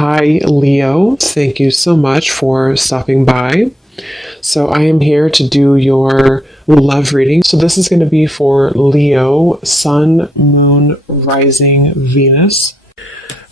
Hi, Leo. Thank you so much for stopping by. So, I am here to do your love reading. So, this is going to be for Leo, Sun, Moon, Rising, Venus.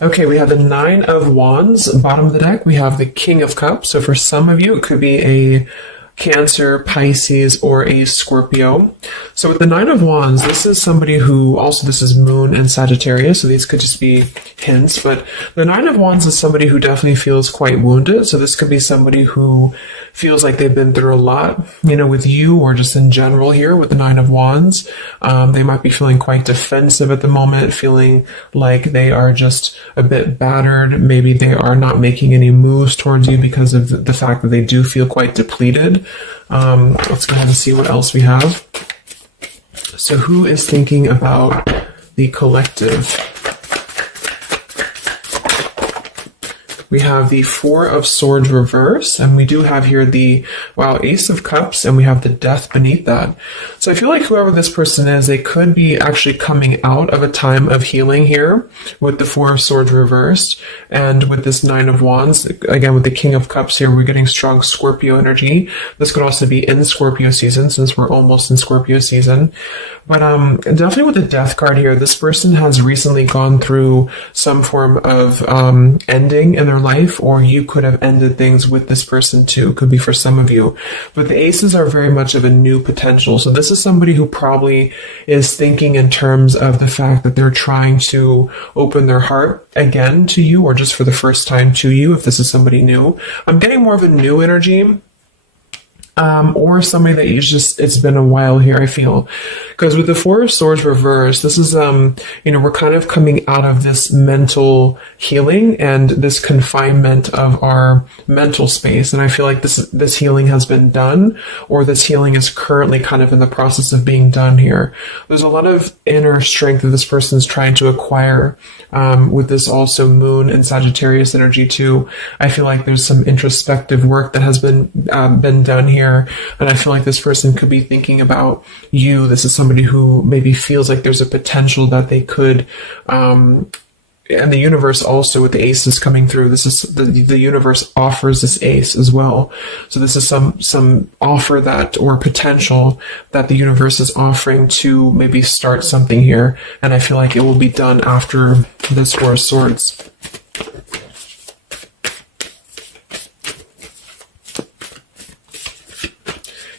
Okay, we have the Nine of Wands. Bottom of the deck, we have the King of Cups. So, for some of you, it could be a Cancer, Pisces, or a Scorpio. So with the Nine of Wands, this is somebody who, also this is Moon and Sagittarius, so these could just be hints, but the Nine of Wands is somebody who definitely feels quite wounded, so this could be somebody who feels like they've been through a lot, with you or just in general here with the Nine of Wands. They might be feeling quite defensive at the moment, feeling like they are just a bit battered. Maybe they are not making any moves towards you because of the fact that they do feel quite depleted. Let's go ahead and see what else we have. So who is thinking about the collective? We have the Four of Swords reverse, and we do have here the, Ace of Cups, and we have the Death beneath that. So I feel like whoever this person is, they could be actually coming out of a time of healing here with the Four of Swords reversed, and with this Nine of Wands, again with the King of Cups here, we're getting strong Scorpio energy. This could also be in Scorpio season, since we're almost in Scorpio season. But definitely with the Death card here, this person has recently gone through some form of ending in their life, or you could have ended things with this person too. Could be for some of you. But the aces are very much of a new potential. So this is somebody who probably is thinking in terms of the fact that they're trying to open their heart again to you, or just for the first time to you, if this is somebody new. I'm getting more of a new energy. Or somebody that it's been a while here, I feel. Because with the Four of Swords reversed, this is, we're kind of coming out of this mental healing and this confinement of our mental space. And I feel like this healing has been done, or this healing is currently kind of in the process of being done here. There's a lot of inner strength that this person is trying to acquire, with this also Moon and Sagittarius energy too. I feel like there's some introspective work that has been done here. And I feel like this person could be thinking about you. This is somebody who maybe feels like there's a potential that they could, and the universe also with the aces coming through. This is the universe offers this ace as well. So this is some offer that, or potential that the universe is offering to maybe start something here. And I feel like it will be done after this Four of Swords.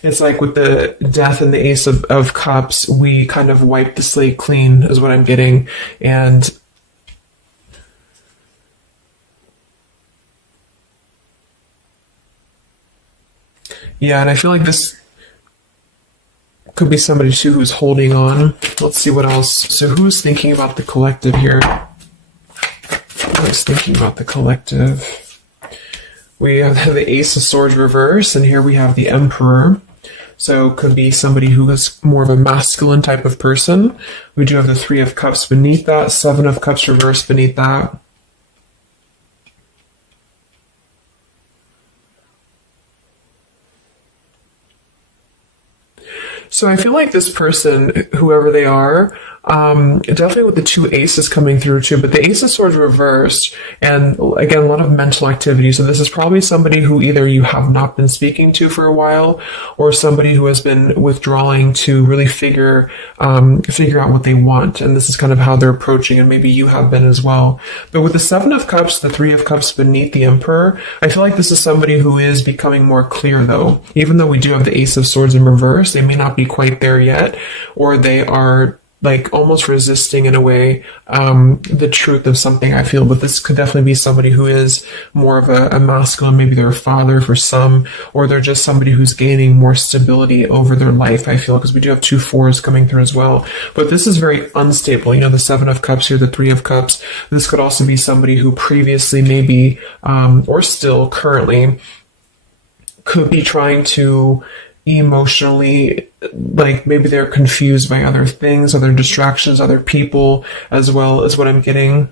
It's like with the Death and the Ace of Cups, we kind of wipe the slate clean, is what I'm getting. And yeah, and I feel like this could be somebody too who's holding on. Let's see what else. So who's thinking about the collective here? Who's thinking about the collective? We have the Ace of Swords reverse, and here we have the Emperor. So could be somebody who is more of a masculine type of person. We do have the Three of Cups beneath that, Seven of Cups reversed beneath that. So I feel like this person, whoever they are, definitely with the two aces coming through too, but the Ace of Swords reversed, and again, a lot of mental activity. So this is probably somebody who either you have not been speaking to for a while, or somebody who has been withdrawing to really figure out what they want. And this is kind of how they're approaching, and maybe you have been as well. But with the Seven of Cups, the Three of Cups beneath the Emperor, I feel like this is somebody who is becoming more clear though. Even though we do have the Ace of Swords in reverse, they may not be quite there yet, or they are like almost resisting in a way the truth of something, I feel. But this could definitely be somebody who is more of a masculine. Maybe they're a father for some, or they're just somebody who's gaining more stability over their life, I feel, because we do have two fours coming through as well. But this is very unstable. The Seven of Cups here, the Three of Cups. This could also be somebody who previously maybe, or still currently, could be trying to emotionally, like maybe they're confused by other things, other distractions, other people, as well as what I'm getting.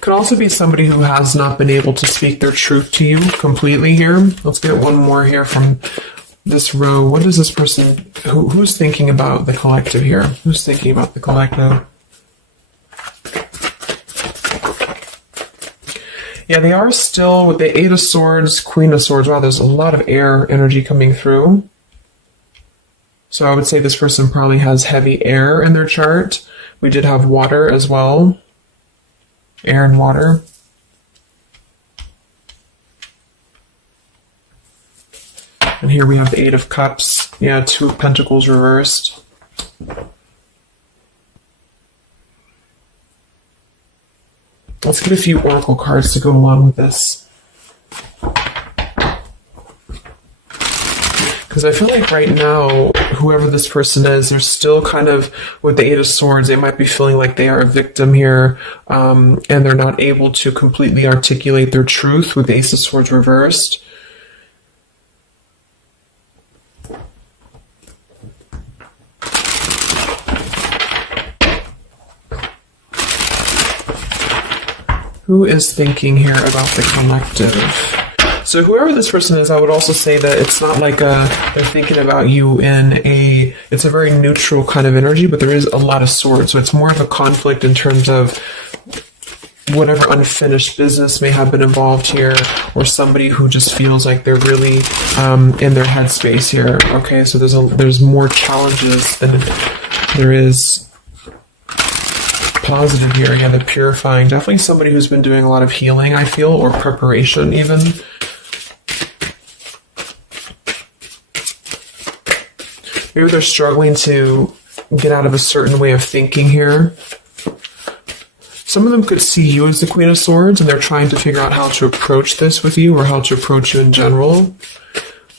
Could also be somebody who has not been able to speak their truth to you completely here. Let's get one more here from this row. What is this person, who's thinking about the collective here? Who's thinking about the collective? Yeah, they are still with the Eight of Swords, Queen of Swords. Wow, there's a lot of air energy coming through. So I would say this person probably has heavy air in their chart. We did have water as well. Air and water. And here we have the Eight of Cups. Yeah, Two of Pentacles reversed. Let's get a few oracle cards to go along with this. Because I feel like right now, whoever this person is, they're still kind of, with the Eight of Swords, they might be feeling like they are a victim here, and they're not able to completely articulate their truth with the Ace of Swords reversed. Who is thinking here about the collective? So whoever this person is, I would also say that it's not like they're thinking about you it's a very neutral kind of energy, but there is a lot of swords. So it's more of a conflict in terms of whatever unfinished business may have been involved here, or somebody who just feels like they're really in their headspace here. Okay, so there's more challenges than there is positive here. Again, the purifying. Definitely somebody who's been doing a lot of healing, I feel, or preparation even. Maybe they're struggling to get out of a certain way of thinking here. Some of them could see you as the Queen of Swords, and they're trying to figure out how to approach this with you, or how to approach you in general.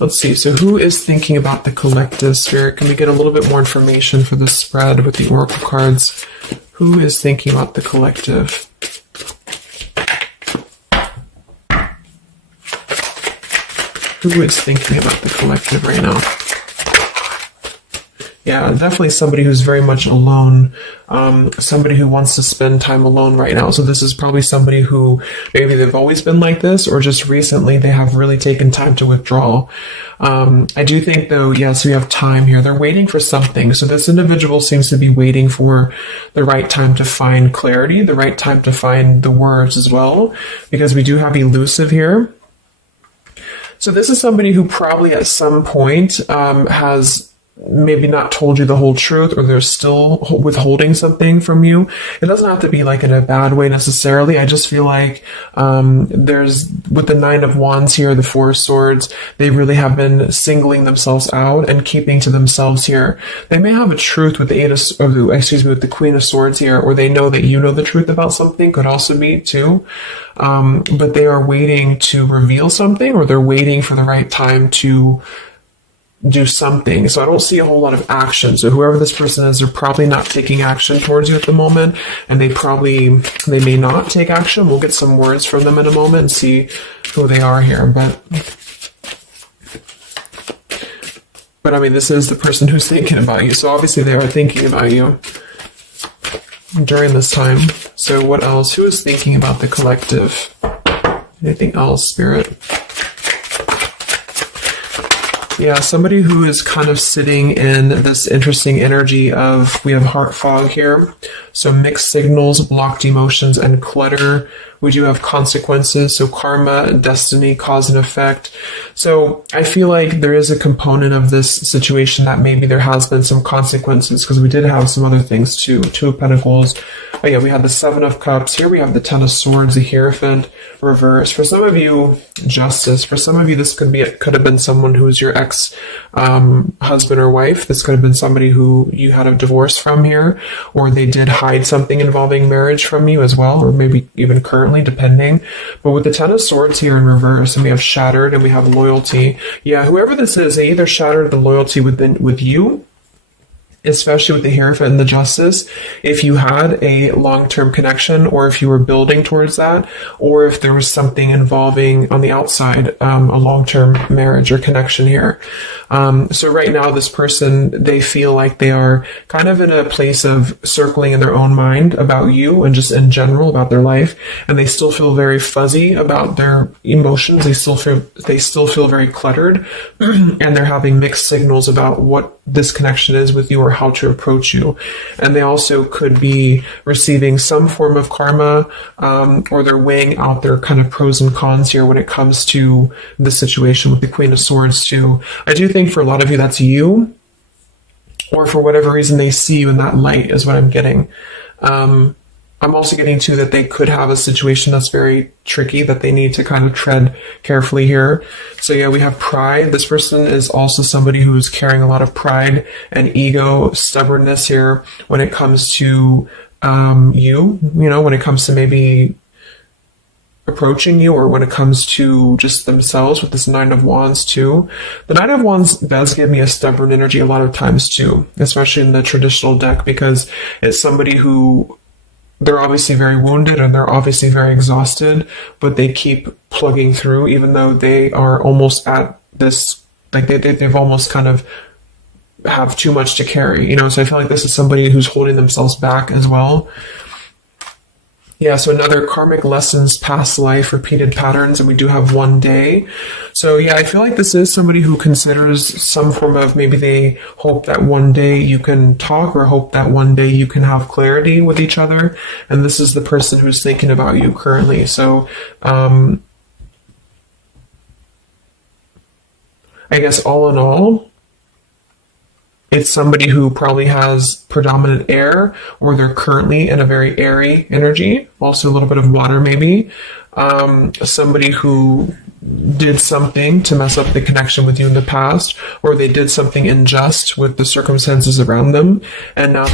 Let's see. So who is thinking about the collective, Spirit? Can we get a little bit more information for this spread with the oracle cards? Who is thinking about the collective? Who is thinking about the collective right now? Yeah, definitely somebody who's very much alone, somebody who wants to spend time alone right now. So this is probably somebody who maybe they've always been like this, or just recently they have really taken time to withdraw. I do think, though, yes, we have time here. They're waiting for something. So this individual seems to be waiting for the right time to find clarity, the right time to find the words as well, because we do have elusive here. So this is somebody who probably at some point has maybe not told you the whole truth, or they're still withholding something from you. It doesn't have to be like in a bad way necessarily. I just feel like there's, with the Nine of Wands here, the Four of Swords, they really have been singling themselves out and keeping to themselves here. They may have a truth with the with the Queen of Swords here, or they know that you know the truth about something, could also be too. But they are waiting to reveal something, or they're waiting for the right time to do something. So I don't see a whole lot of action. So whoever this person is, they're probably not taking action towards you at the moment, and they may not take action. We'll get some words from them in a moment and see who they are here. But I mean, this is the person who's thinking about you. So obviously they are thinking about you during this time. So what else? Who is thinking about the collective? Anything else, Spirit? Yeah, somebody who is kind of sitting in this interesting energy of, we have heart fog here. So mixed signals, blocked emotions, and clutter. We do have consequences, so karma, destiny, cause and effect. So I feel like there is a component of this situation that maybe there has been some consequences, because we did have some other things too. Two of Pentacles. Oh yeah, we had the Seven of Cups. Here we have the Ten of Swords, the Hierophant, reverse. For some of you, Justice. For some of you, this could have been someone who is your ex husband or wife. This could have been somebody who you had a divorce from here, or they did hide something involving marriage from you as well, or maybe even currently, depending. But with the Ten of Swords here in reverse, and we have shattered, and we have loyalty. Yeah, whoever this is, they either shattered the loyalty with you, especially with the Hierophant and the Justice, if you had a long-term connection, or if you were building towards that, or if there was something involving on the outside, a long-term marriage or connection here. So right now, this person, they feel like they are kind of in a place of circling in their own mind about you and just in general about their life. And they still feel very fuzzy about their emotions. They still feel very cluttered and they're having mixed signals about what this connection is with you or how to approach you. And they also could be receiving some form of karma, or they're weighing out their kind of pros and cons here when it comes to the situation with the Queen of Swords too. I do think for a lot of you that's you, or for whatever reason they see you in that light is what I'm getting. I'm also getting too that they could have a situation that's very tricky that they need to kind of tread carefully here. So yeah, we have pride. This person is also somebody who's carrying a lot of pride and ego, stubbornness here when it comes to when it comes to maybe approaching you, or when it comes to just themselves with this Nine of Wands too. The Nine of Wands does give me a stubborn energy a lot of times too, especially in the traditional deck, because it's somebody who they're obviously very wounded and they're obviously very exhausted, but they keep plugging through even though they are almost at this, like they've almost kind of have too much to carry, so I feel like this is somebody who's holding themselves back as well. Yeah, so another karmic lessons, past life, repeated patterns, and we do have one day. So yeah, I feel like this is somebody who considers some form of, maybe they hope that one day you can talk, or hope that one day you can have clarity with each other. And this is the person who's thinking about you currently. So I guess all in all, it's somebody who probably has predominant air, or they're currently in a very airy energy. Also a little bit of water maybe. Somebody who did something to mess up the connection with you in the past, or they did something unjust with the circumstances around them, and now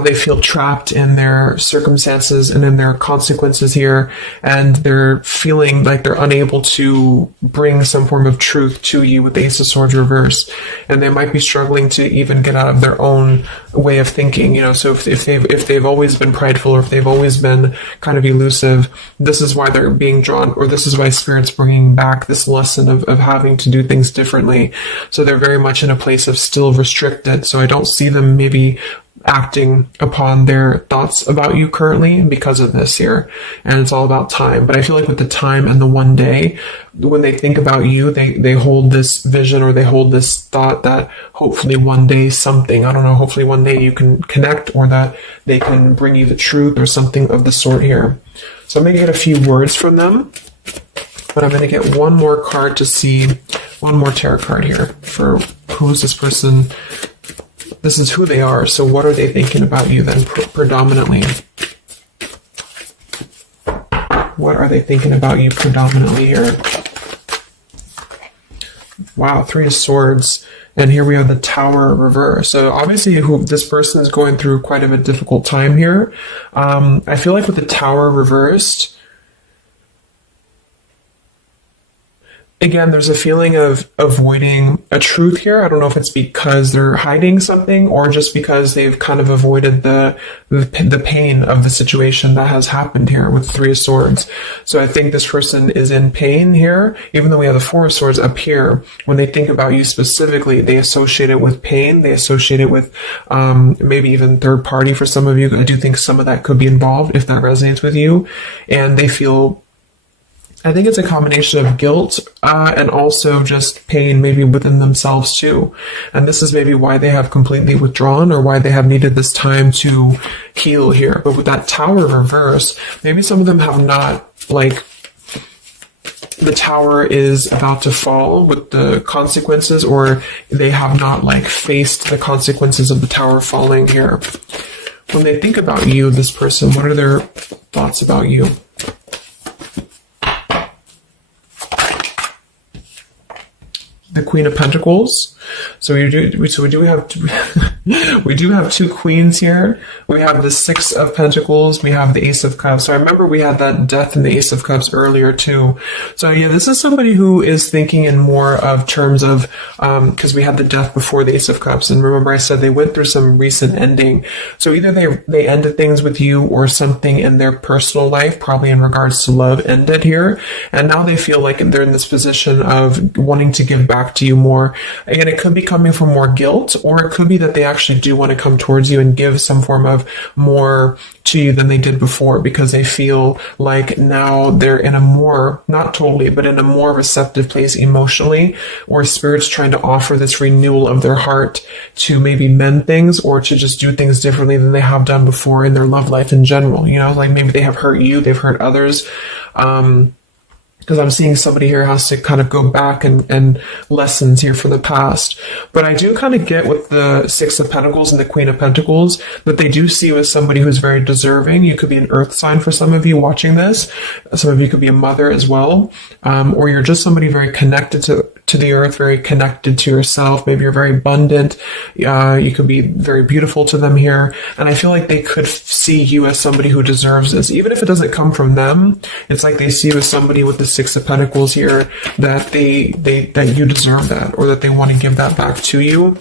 they feel trapped in their circumstances and in their consequences here, and they're feeling like they're unable to bring some form of truth to you with the Ace of Swords reverse, and they might be struggling to even get out of their own way of thinking. So if they've always been prideful, or if they've always been kind of elusive, this is why they're being drawn, or this is why Spirit's bringing back this lesson of having to do things differently. So they're very much in a place of still restricted. So I don't see them maybe acting upon their thoughts about you currently because of this here. And it's all about time. But I feel like with the time and the one day, when they think about you, they hold this vision, or they hold this thought that hopefully one day hopefully one day you can connect, or that they can bring you the truth or something of the sort here. So I'm going to get a few words from them, but I'm going to get one more card to see, one more tarot card here for who's this person. This is who they are. So what are they thinking about you then predominantly? What are they thinking about you predominantly here? Wow, Three of Swords. And here we have the Tower reverse. So obviously this person is going through quite of a difficult time here. I feel like with the Tower reversed, again, there's a feeling of avoiding a truth here. I don't know if it's because they're hiding something, or just because they've kind of avoided the pain of the situation that has happened here with Three of Swords. So I think this person is in pain here, even though we have the Four of Swords up here. When they think about you specifically, they associate it with pain. They associate it with maybe even third party for some of you. I do think some of that could be involved if that resonates with you. And they feel, I think it's a combination of guilt and also just pain maybe within themselves too. And this is maybe why they have completely withdrawn, or why they have needed this time to heal here. But with that Tower reverse, maybe some of them have not, like, the tower is about to fall with the consequences, or they have not faced the consequences of the tower falling here. When they think about you, this person, what are their thoughts about you? The Queen of Pentacles. So we do have We do have two queens here. We have the Six of Pentacles. We have the Ace of Cups. So I remember we had that Death and the Ace of Cups earlier too. So yeah, this is somebody who is thinking in more of terms of, because we had the Death before the Ace of Cups. And remember I said they went through some recent ending. So either they ended things with you or something in their personal life, probably in regards to love, ended here. And now they feel like they're in this position of wanting to give back to you more. Again, it could be coming from more guilt, or it could be that they actually do want to come towards you and give some form of more to you than they did before, because they feel like now they're in a more, not totally, but in a more receptive place emotionally, or spirit's trying to offer this renewal of their heart to maybe mend things or to just do things differently than they have done before in their love life in general. You know, like maybe they have hurt you, they've hurt others. Because I'm seeing somebody here has to kind of go back and lessons here from the past. But I do kind of get with the Six of Pentacles and the Queen of Pentacles that they do see you as somebody who's very deserving. You could be an earth sign for some of you watching this. Some of you could be a mother as well. Or you're just somebody very connected to the earth, very connected to yourself. Maybe you're very abundant. You could be very beautiful to them here. And I feel like they could see you as somebody who deserves this. Even if it doesn't come from them, it's like they see you as somebody with the Six of Pentacles here, that that you deserve that, or that they want to give that back to you.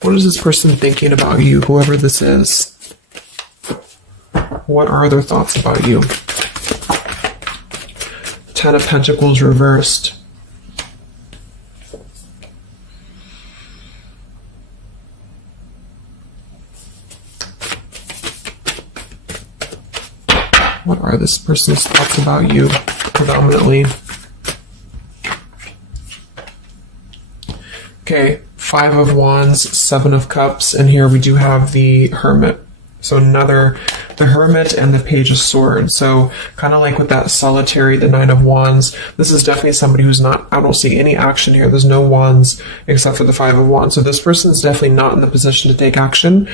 What is this person thinking about you, whoever this is? What are their thoughts about you? Ten of Pentacles reversed. What are this person's thoughts about you, predominantly? Okay, Five of Wands, Seven of Cups, and here we do have the Hermit. So the Hermit and the Page of Swords. So kind of like with that solitary, the Nine of Wands, this is definitely somebody who's not, I don't see any action here. There's no wands except for the Five of Wands. So this person's definitely not in the position to take action.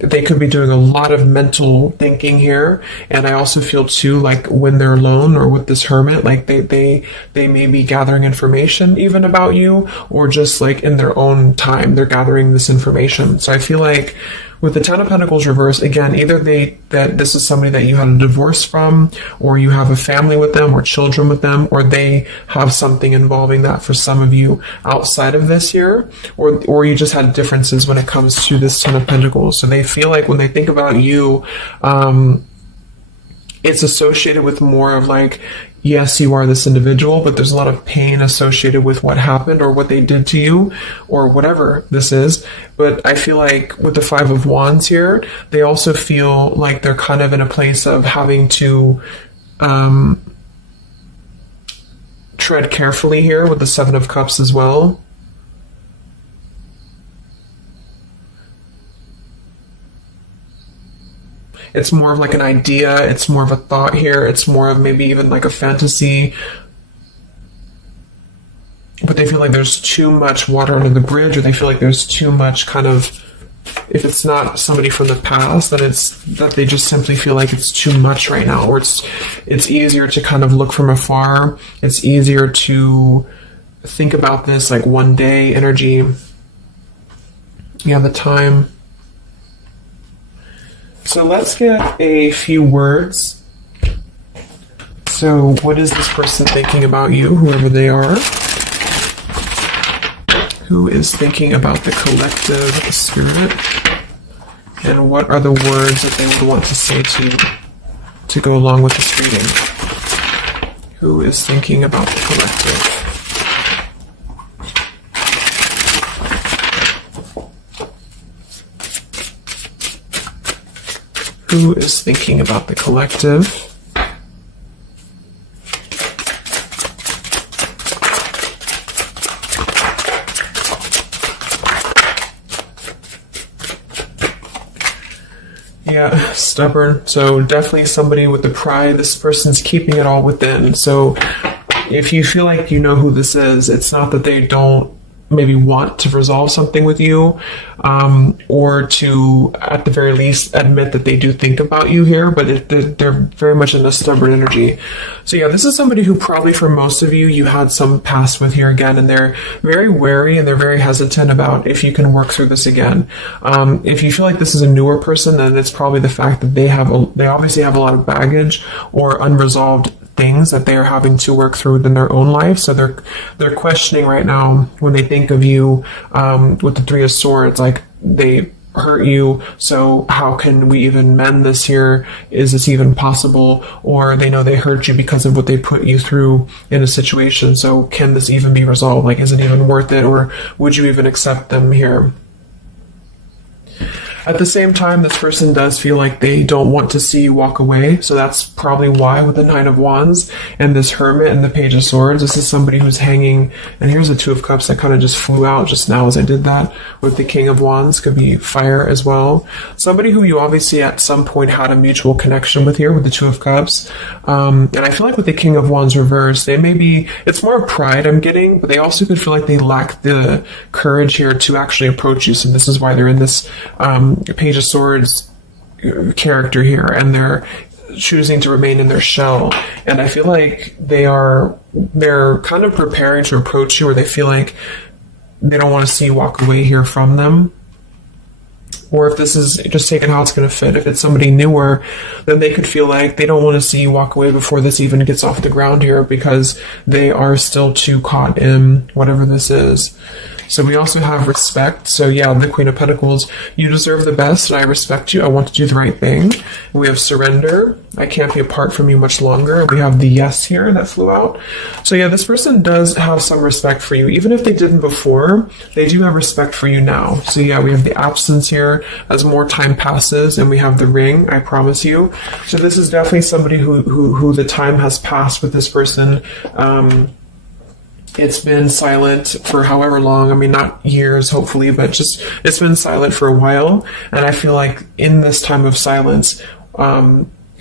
They could be doing a lot of mental thinking here. And I also feel too, like when they're alone or with this Hermit, like they may be gathering information even about you, or just like in their own time, they're gathering this information. So I feel like with the Ten of Pentacles reversed, again, either that this is somebody that you had a divorce from, or you have a family with them, or children with them, or they have something involving that for some of you outside of this year, or you just had differences when it comes to this Ten of Pentacles. So they feel like when they think about you, it's associated with more of like, yes, you are this individual, but there's a lot of pain associated with what happened or what they did to you or whatever this is. But I feel like with the Five of Wands here, they also feel like they're kind of in a place of having to tread carefully here with the Seven of Cups as well. It's more of like an idea. It's more of a thought here. It's more of maybe even like a fantasy. But they feel like there's too much water under the bridge, or they feel like there's too much kind of, if it's not somebody from the past, then it's that they just simply feel like it's too much right now, or it's easier to kind of look from afar. It's easier to think about this like one day energy. Yeah, the time. So let's get a few words. So what is this person thinking about you, whoever they are? Who is thinking about the collective spirit? And what are the words that they would want to say to go along with this reading? Who is thinking about the collective? Who is thinking about the collective? Yeah, stubborn. So definitely somebody with the pride. This person's keeping it all within. So if you feel like you know who this is, it's not that they don't maybe want to resolve something with you, or to, at the very least, admit that they do think about you here, but they're very much in a stubborn energy. So yeah, this is somebody who probably for most of you, you had some past with here again, and they're very wary and they're very hesitant about if you can work through this again. If you feel like this is a newer person, then it's probably the fact that they obviously have a lot of baggage or unresolved things that they are having to work through in their own life. So they're questioning right now when they think of you, with the Three of Swords, like they hurt you, so how can we even mend this here? Is this even possible? Or they know they hurt you because of what they put you through in a situation, so can this even be resolved? Like, is it even worth it, or would you even accept them here? At the same time, this person does feel like they don't want to see you walk away, so that's probably why with the Nine of Wands and this Hermit and the Page of Swords, this is somebody who's hanging, and here's the Two of Cups that kind of just flew out just now as I did that, with the King of Wands, could be fire as well. Somebody who you obviously at some point had a mutual connection with here with the Two of Cups, and I feel like with the King of Wands reversed, they may be, it's more pride I'm getting, but they also could feel like they lack the courage here to actually approach you, so this is why they're in this Page of Swords character here, and they're choosing to remain in their shell. And I feel like they're kind of preparing to approach you, or they feel like they don't want to see you walk away here from them. Or if this is just taking how it's going to fit, if it's somebody newer, then they could feel like they don't want to see you walk away before this even gets off the ground here, because they are still too caught in whatever this is. So we also have respect. So yeah, the Queen of Pentacles, you deserve the best, and I respect you. I want to do the right thing. We have surrender. I can't be apart from you much longer. We have the yes here that flew out. So yeah, this person does have some respect for you. Even if they didn't before, they do have respect for you now. So yeah, we have the absence here as more time passes, and we have the ring, I promise you. So this is definitely somebody who the time has passed with this person. It's been silent for however long. I mean, not years, hopefully, but just it's been silent for a while. And I feel like in this time of silence,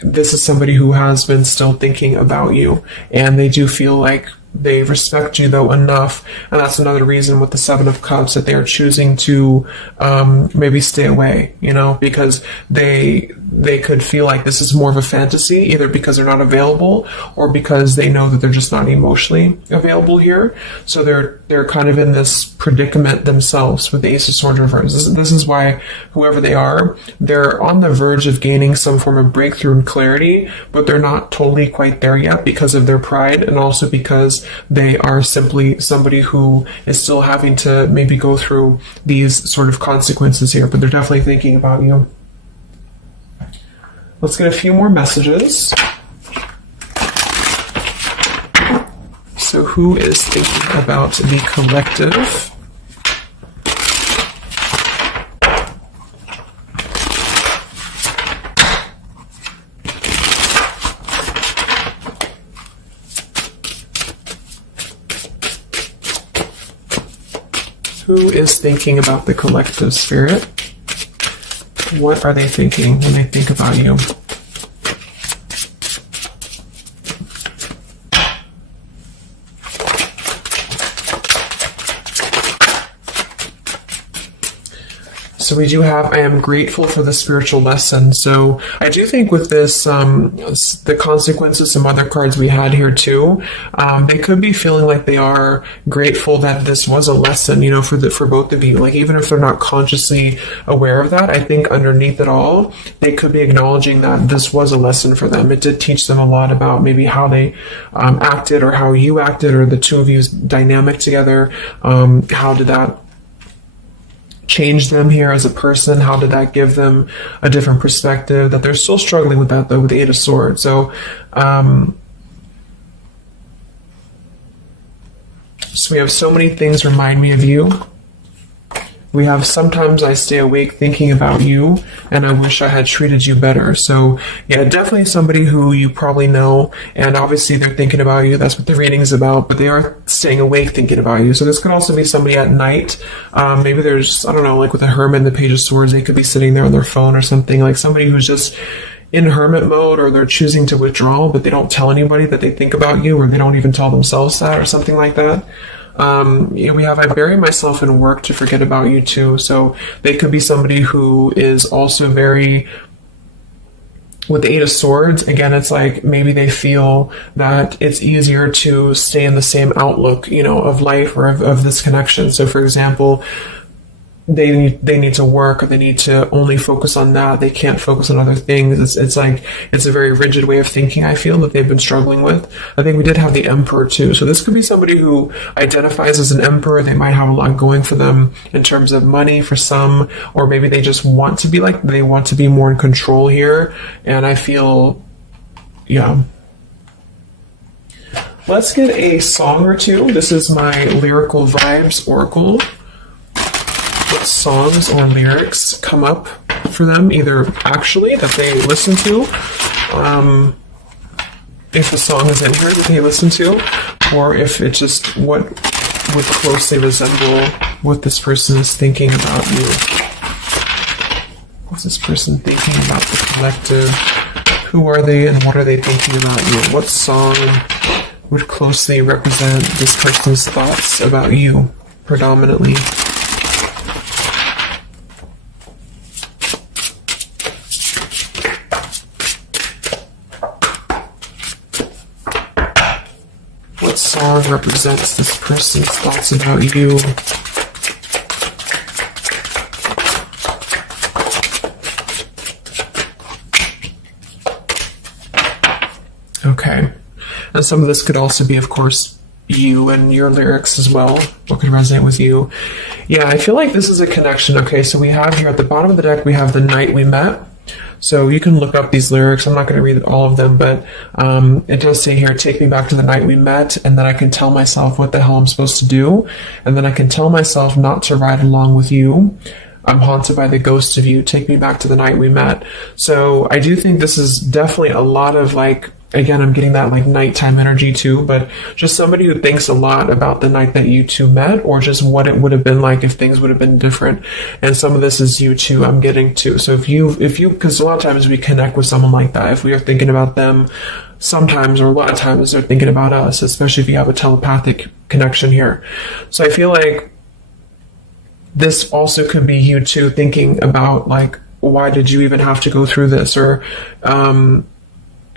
this is somebody who has been still thinking about you. And they do feel like they respect you, though, enough. And that's another reason with the Seven of Cups that they are choosing to maybe stay away, because they could feel like this is more of a fantasy, either because they're not available or because they know that they're just not emotionally available here. So they're kind of in this predicament themselves with the Ace of Swords reverse. This is why whoever they are, they're on the verge of gaining some form of breakthrough and clarity, but they're not totally quite there yet because of their pride, and also because they are simply somebody who is still having to maybe go through these sort of consequences here, but they're definitely thinking about you. Let's get a few more messages. So who is thinking about the collective? Who is thinking about the collective, Spirit? What are they thinking when they think about you? So we do have, I am grateful for the spiritual lesson. So I do think with this, the consequences, some other cards we had here too, they could be feeling like they are grateful that this was a lesson, for both of you. Like, even if they're not consciously aware of that, I think underneath it all, they could be acknowledging that this was a lesson for them. It did teach them a lot about maybe how they acted, or how you acted, or the two of you's dynamic together. How did that change them here as a person? How did that give them a different perspective? That they're still struggling with that, though, with the Eight of Swords. So, so we have so many things remind me of you. We have sometimes I stay awake thinking about you, and I wish I had treated you better. So yeah, definitely somebody who you probably know, and obviously they're thinking about you. That's what the reading is about, but they are staying awake thinking about you. So this could also be somebody at night. Maybe there's, I don't know, like with a Hermit and the Page of Swords, they could be sitting there on their phone or something, like somebody who's just in hermit mode, or they're choosing to withdraw, but they don't tell anybody that they think about you, or they don't even tell themselves that, or something like that. We have I bury myself in work to forget about you too. So they could be somebody who is also very, with the Eight of Swords, again, it's like maybe they feel that it's easier to stay in the same outlook, of life or of this connection. So for example, they need to work, or they need to only focus on that. They can't focus on other things. It's like, it's a very rigid way of thinking, I feel, that they've been struggling with. I think we did have the Emperor too. So this could be somebody who identifies as an emperor. They might have a lot going for them in terms of money for some, or maybe they just want to be they want to be more in control here. And I feel, yeah. Let's get a song or two. This is my Lyrical Vibes Oracle. What songs or lyrics come up for them, either actually that they listen to, if the song is in here that they listen to, or if it's just what would closely resemble what this person is thinking about you. What's this person thinking about the collective? Who are they and what are they thinking about you? What song would closely represent this person's thoughts about you predominantly? What song represents this person's thoughts about you? Okay. And some of this could also be, of course, you and your lyrics as well. What could resonate with you? Yeah, I feel like this is a connection. Okay, so we have here at the bottom of the deck, we have The Night We Met. So you can look up these lyrics. I'm not going to read all of them, but it does say here, take me back to the night we met, and then I can tell myself what the hell I'm supposed to do, and then I can tell myself not to ride along with you. I'm haunted by the ghost of you. Take me back to the night we met. So I do think this is definitely a lot of again, I'm getting that nighttime energy too, but just somebody who thinks a lot about the night that you two met, or just what it would have been like if things would have been different. And some of this is you too, I'm getting to. So if you, because a lot of times we connect with someone like that, if we are thinking about them, sometimes, or a lot of times they're thinking about us, especially if you have a telepathic connection here. So I feel like this also could be you too thinking about why did you even have to go through this? Or,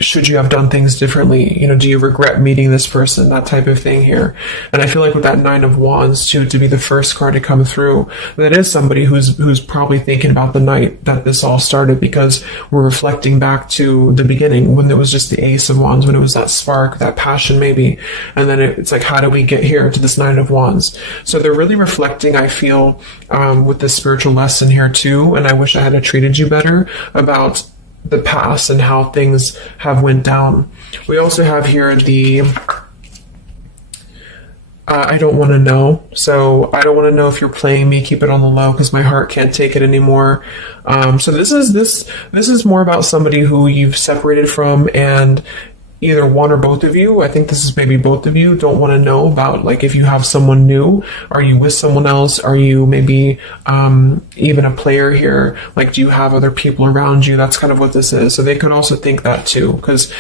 should you have done things differently? Do you regret meeting this person? That type of thing here. And I feel like with that Nine of Wands too, to be the first card to come through, that is somebody who's probably thinking about the night that this all started, because we're reflecting back to the beginning when it was just the Ace of Wands, when it was that spark, that passion maybe. And then it's like, how do we get here to this Nine of Wands? So they're really reflecting, I feel, with this spiritual lesson here too. And I wish I had treated you better about the past and how things have went down. We also have here the I don't want to know. So I don't want to know if you're playing me. Keep it on the low because my heart can't take it anymore. So this is more about somebody who you've separated from, and either one or both of you, I think this is maybe both of you, don't want to know about if you have someone new. Are you with someone else? Are you maybe even a player here? Do you have other people around you? That's kind of what this is. So they could also think that too, because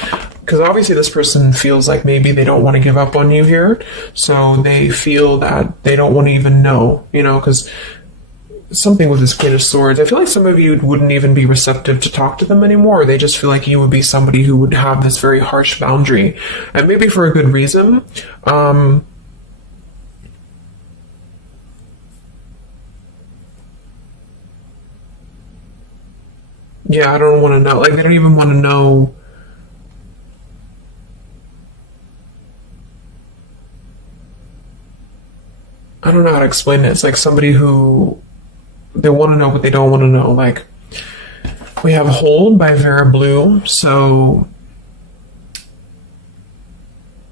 obviously this person feels like maybe they don't want to give up on you here. So they feel that they don't want to even know, because something with this Queen of Swords, I feel like some of you wouldn't even be receptive to talk to them anymore. They just feel like you would be somebody who would have this very harsh boundary, and maybe for a good reason. Yeah, I don't want to know. They don't even want to know. I don't know how to explain it. It's like somebody who, they want to know, but they don't want to know. We have Hold by Vera Blue. So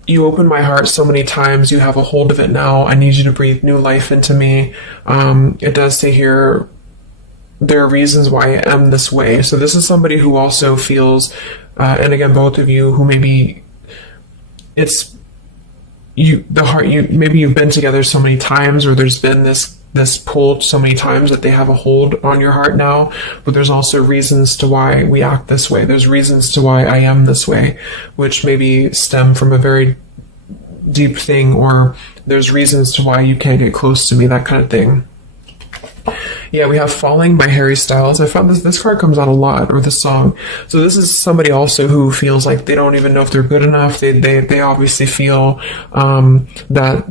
you opened my heart so many times. You have a hold of it now. I need you to breathe new life into me. It does say here, there are reasons why I am this way. So this is somebody who also feels, and again, both of you who maybe it's maybe you've been together so many times, or there's been this pull so many times that they have a hold on your heart now, but there's also reasons to why we act this way. There's reasons to why I am this way, which maybe stem from a very deep thing, or there's reasons to why you can't get close to me, that kind of thing. Yeah, we have Falling by Harry Styles. I found this card comes out a lot, or this song. So this is somebody also who feels like they don't even know if they're good enough. They obviously feel that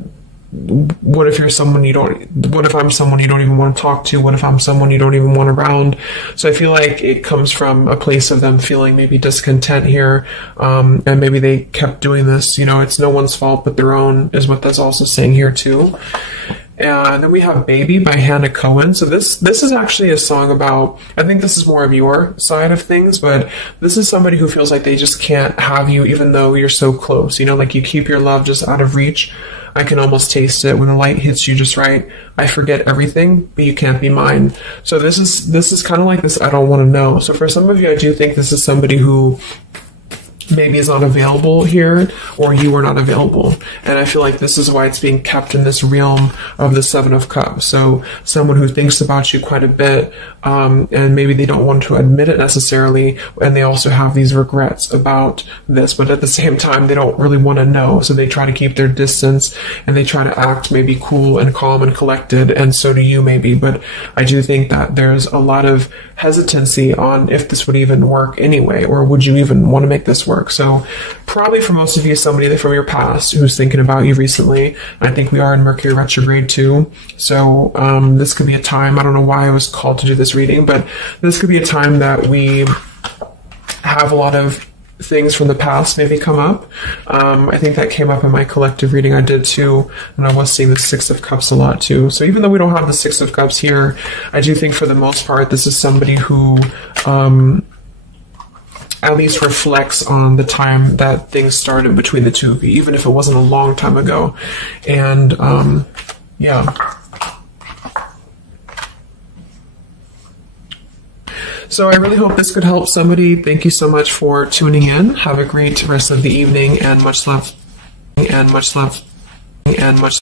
what if you're someone you don't, what if I'm someone you don't even want to talk to? What if I'm someone you don't even want around? So I feel like it comes from a place of them feeling maybe discontent here. And maybe they kept doing this, you know, it's no one's fault but their own, is what that's also saying here too. And then we have Baby by Hannah Cohen. So this is actually a song about, I think this is more of your side of things, but this is somebody who feels like they just can't have you even though you're so close. You know, like you keep your love just out of reach. I can almost taste it when the light hits you just right. I forget everything, but you can't be mine. So this is kind of like this I don't want to know. So for some of you, I do think this is somebody who maybe is not available here, or you are not available. And I feel like this is why it's being kept in this realm of the Seven of Cups. So someone who thinks about you quite a bit, and maybe they don't want to admit it necessarily, and they also have these regrets about this, but at the same time, they don't really want to know. So they try to keep their distance, and they try to act maybe cool and calm and collected, and so do you maybe. But I do think that there's a lot of hesitancy on if this would even work anyway, or would you even want to make this work? So probably for most of you, somebody from your past who's thinking about you recently. I think we are in Mercury retrograde too. So this could be a time, I don't know why I was called to do this reading, but this could be a time that we have a lot of things from the past maybe come up. I think that came up in my collective reading I did too, and I was seeing the Six of Cups a lot too. So even though we don't have the Six of Cups here, I do think for the most part this is somebody who at least reflects on the time that things started between the two of you, even if it wasn't a long time ago. And yeah. So I really hope this could help somebody. Thank you so much for tuning in. Have a great rest of the evening, and much love, and much love, and much